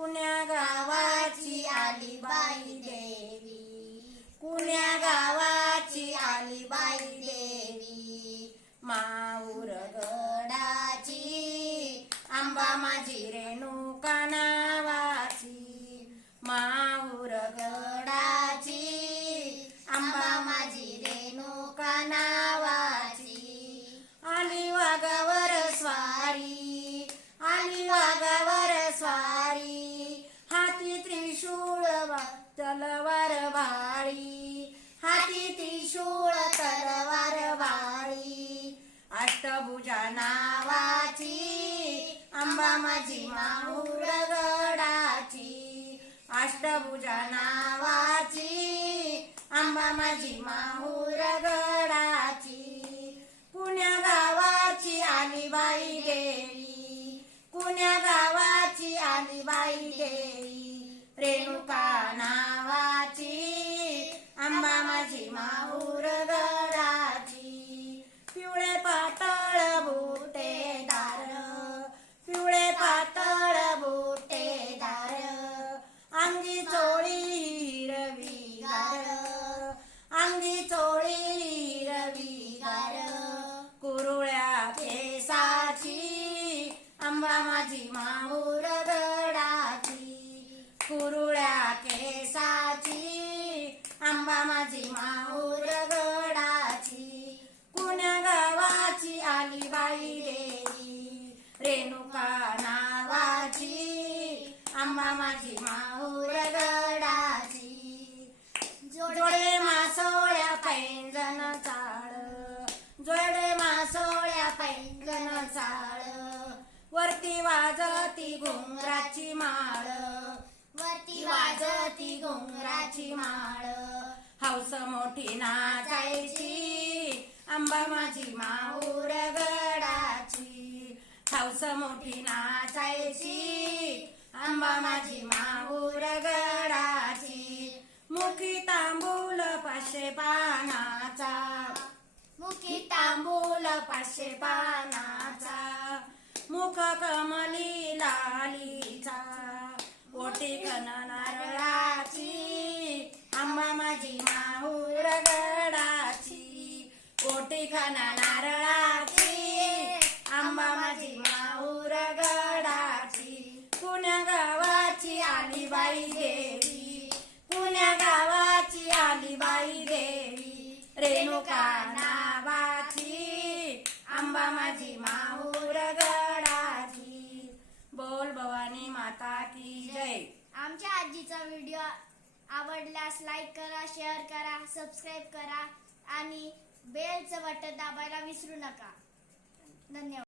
कुण्या गावाची आली बाई देवी, कुण्या गावाची आली बाई देवी, माऊर गडाची आंबा माझी रेणुका नावाची, माऊर गडाची आंबा माझी रेणुका नावाची, आली वाघावर स्वारी, आली वाघावर स्वारी, हाती त्रिशूळ तलवार भाळी, हाती त्रिशूळ तलवार भाळी, अष्टभुजा नावाची आंबा माझी माऊर गडाची, अष्टभुजा नावाची आंबा माझी माऊर गडाची, कुण्या गावाची आली बाई देवी, कुण्या गावाची आली बाई देवी, रेणुका नावाची आंबा माझी माऊर गडाची, पिवळे पातळ बुटेदार, पिवळे पातळ बुटेदार, अंगी चोळी हिरवीगार, अंगी चोळी हिरवीगार, कुरुळ्या केसाची आंबा माझी माऊर गडाची, कुरुळ्या केसाची आंबा माझी माऊर गडाची, कुण्या गावाची आली बाई देवी, रेणुका नावाची आंबा माझी माऊर गडाची, जोडे मासोळ्या पैंजण चाळ, जोडे मासोळ्या पैंजण चाळ, वरती वाजती घुंगराची माळ, वरती वाजती घुंगराची माळ, हौस मोठी नाचायची आंबा माझी माऊर गडाची, हौस मोठी नाचायची आंबा माझी माऊर गडाची, मुखी तांबूल 500 पानाचा, मुखी तांबूल 500 पानाचा, मुख कमली लालीचा, ओटी कन नारळाची आंबा माझी माऊर गडाची, ओटी कन नारळाची आंबा माझी माऊर गडाची, कुण्या गावाची आली बाई देवी, कुण्या गावाची आली बाई देवी, रेणुका नावाची आंबा माझी माऊर गडाची, बोल भवानी माता की जय. आमच्या आजीचा व्हिडिओ आवडल्यास लाईक करा, शेअर करा, सबस्क्राईब करा आणि बेलचं बटन दाबायला विसरू नका. धन्यवाद.